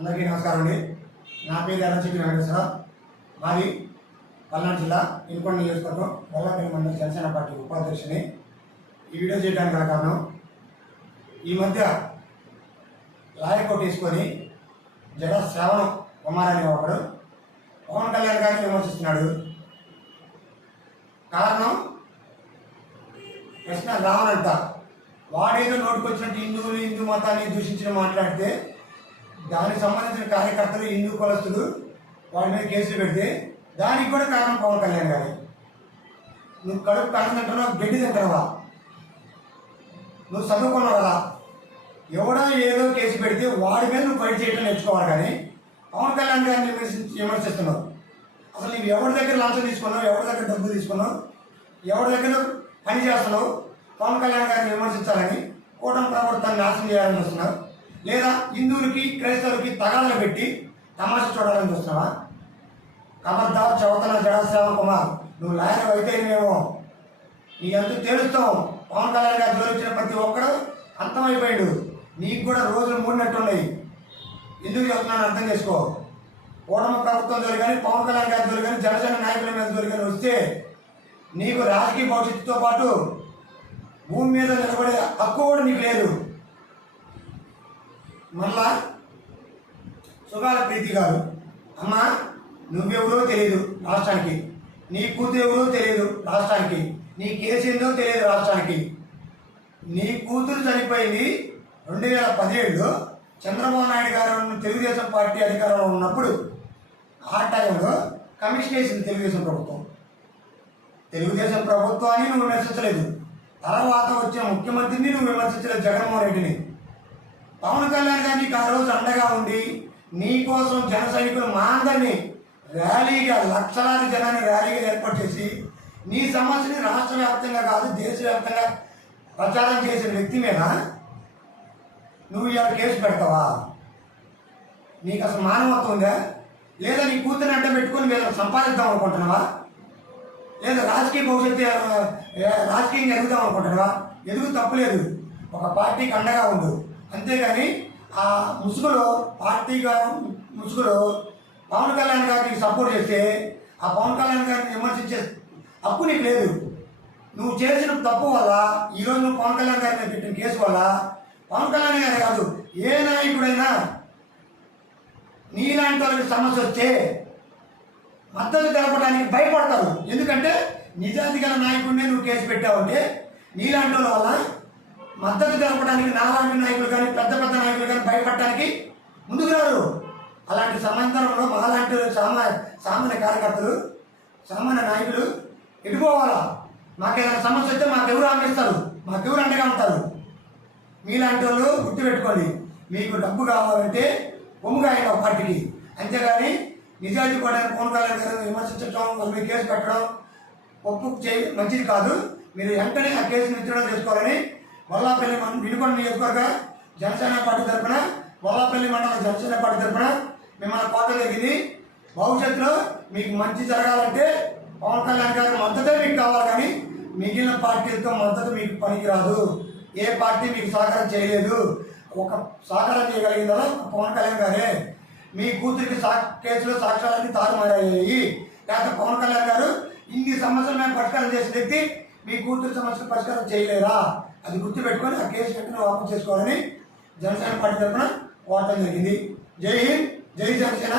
అందరికీ నమస్కారం అండి. నా పేరు ఎర్రచెట్టి వెంకటేశ్వర. మాది పల్నాడు జిల్లా ఇనుకొండ నియోజకవర్గం గొల్లపల్లి మండలం జనసేన పార్టీ ఉపాధ్యక్షుని. ఈ వీడియో చేయడానికి గల కారణం, ఈ మధ్య లాయకోట్ తీసుకొని జడ శ్రావణం కుమార్ అనే ఒకడు పవన్ కళ్యాణ్ గారిని విమర్శిస్తున్నాడు. కారణం కృష్ణ రావణంట. వాడేదో నోటుకొచ్చినట్టు హిందూ మతాన్ని దూషించిన మాట్లాడితే దానికి సంబంధించిన కార్యకర్తలు హిందూ కులస్తులు వాడి మీద కేసులు పెడితే దానికి కూడా కారణం పవన్ కళ్యాణ్ గారి. నువ్వు కడుపు కన్నం తింటున్నావు, గడ్డి తింటున్నావా? నువ్వు చదువుకున్నావు కదా, ఎవడో ఏదో కేసు పెడితే వాడి మీద నువ్వు ఫైట్ చేయడం నేర్చుకోవాలి. కానీ పవన్ కళ్యాణ్ గారిని విమర్శిస్తున్నావు. అసలు నువ్వు ఎవరి దగ్గర లంచం తీసుకున్నావు, ఎవరి దగ్గర డబ్బులు తీసుకున్నావు, ఎవరి దగ్గర పని చేస్తున్నావు? పవన్ కళ్యాణ్ గారిని విమర్శించాలని కూటమి ప్రభుత్వాన్ని నాశనం చేయాలని చూస్తున్నావు, లేదా హిందువులకి క్రైస్తవులకి తగాదాలు పెట్టి తమాషా చూడాలని చూస్తున్నావా? ఖబర్దార్ చదువుతున్న జడశ్రావణ్ కుమార్, నువ్వు లాయర్ అయితే మేము నీ ఎంత తేలుస్తావు. పవన్ కళ్యాణ్ గారి జోలు ఇచ్చిన ప్రతి ఒక్కడు అంతమైపోయాడు. నీకు కూడా రోజులు మూడినట్టున్నాయి. ఎందుకు చెప్తున్నాను అర్థం చేసుకో. కూటమి ప్రభుత్వం జోలు కానీ, పవన్ కళ్యాణ్ గారి జోలు కానీ, జనసేన నాయకుల మీద జోలు కానీ వస్తే నీకు రాజకీయ భవిష్యత్తుతో పాటు భూమి మీద నిలబడే హక్కు కూడా నీకు లేదు. మళ్ళా సుగాల ప్రీతి గారు, అమ్మ నువ్వెవరో తెలియదు రాష్ట్రానికి, నీ కూతురు ఎవరో తెలియదు రాష్ట్రానికి, నీ కేసు ఏందో తెలియదు రాష్ట్రానికి. నీ కూతురు చనిపోయింది 2017లో చంద్రబాబు నాయుడు గారు తెలుగుదేశం పార్టీ అధికారంలో ఉన్నప్పుడు. ఆ టైంలో కమిషన్ వేసింది తెలుగుదేశం ప్రభుత్వాన్ని నువ్వు విమర్శించలేదు. తర్వాత వచ్చిన ముఖ్యమంత్రిని నువ్వు విమర్శించలేదు, జగన్మోహన్ రెడ్డిని. పవన్ కళ్యాణ్ గారిని ఆ రోజు అండగా ఉండి నీ కోసం జన సైనికులు మా అందరినీ ర్యాలీగా, లక్షలాది జనాన్ని ర్యాలీగా ఏర్పాటు చేసి నీ సమస్యని రాష్ట్ర వ్యాప్తంగా కాదు దేశవ్యాప్తంగా ప్రచారం చేసిన వ్యక్తి మీద నువ్వు ఇలా కేసు పెడతావా? నీకు అసలు మానవత్వం ఉందా? లేదా నీ కూతురిని అడ్డం పెట్టుకొని వీళ్ళని సంపాదిద్దాం అనుకుంటున్నావా? లేదా రాజకీయ భవిష్యత్తు రాజకీయంగా ఎదుగుదాం అనుకుంటున్నావా? ఎదుగు తప్పులేదు, ఒక పార్టీకి అండగా ఉండు. అంతేగాని ఆ ముసుగులో ముసుగులో పవన్ కళ్యాణ్ గారికి సపోర్ట్ చేస్తే ఆ పవన్ కళ్యాణ్ గారిని విమర్శించే హక్కు నీకు లేదు. నువ్వు చేసిన తప్పు వల్ల ఈరోజు నువ్వు పవన్ కళ్యాణ్ గారి మీద పెట్టిన కేసు వల్ల పవన్ కళ్యాణ్ గారే కాదు, ఏ నాయకుడైనా నీలాంటి వాళ్ళకి సమస్య వస్తే మద్దతు తెలపడానికి భయపడతారు. ఎందుకంటే నిజాయితీ గల నాయకుడినే నువ్వు కేసు పెట్టావంటే నీలాంటి వాళ్ళ వల్ల మద్దతు తెలపడానికి నాలాంటి నాయకులు కానీ, పెద్ద నాయకులు కానీ భయపడటానికి ముందుకు రారు. అలాంటి సమాంతరంలో మాలాంటి సామాన్య కార్యకర్తలు, సామాన్య నాయకులు ఎటుపోవాలా? మాకేదైనా సమస్య వస్తే మాకెవరు ఆమెస్తారు, మాకెవరు అండగా ఉంటారు? మీలాంటి వాళ్ళు గుర్తుపెట్టుకోండి. మీకు డబ్బు కావాలంటే ఒమ్ముగా అయిన పార్టీకి, అంతేగాని నిజాయితీ పడిన పవన్ కళ్యాణ్ గారిని విమర్శించడం, వాళ్ళ మీద కేసు పెట్టడం ఒప్పు మంచిది కాదు. మీరు వెంటనే ఆ కేసును విత్డ్రా చేసుకోవాలని వల్లాపల్లి వినుకొండ నియోజకవర్గ జనసేన పార్టీ తరఫున, వల్లాపల్లి మండల జనసేన పార్టీ తరఫున మిమ్మల్ని కోట జరిగింది. భవిష్యత్తులో మీకు మంచి జరగాలంటే పవన్ కళ్యాణ్ గారి మద్దతే మీకు కావాలి, కానీ మిగిలిన పార్టీలతో మద్దతు మీకు పనికిరాదు. ఏ పార్టీ మీకు సహకారం చేయలేదు. ఒక సహకారం చేయగలిగిందో పవన్ కళ్యాణ్ గారే. మీ కూతురికి కేసులో సాక్ష్యాలన్నీ తారుమారయ్యాయి. లేకపోతే పవన్ కళ్యాణ్ గారు ఇన్ని సమస్యలు మేము పరిష్కారం చేసిన వ్యక్తి మీ కూతురు సమస్యలు పరిష్కారం చేయలేరా? అది గుర్తుపెట్టుకొని ఆ కేసు వెంటనే వాపసు చేసుకోవాలని జనసేన పార్టీ తరఫున కోరటం జరిగింది. జై హింద్, జై జనసేన.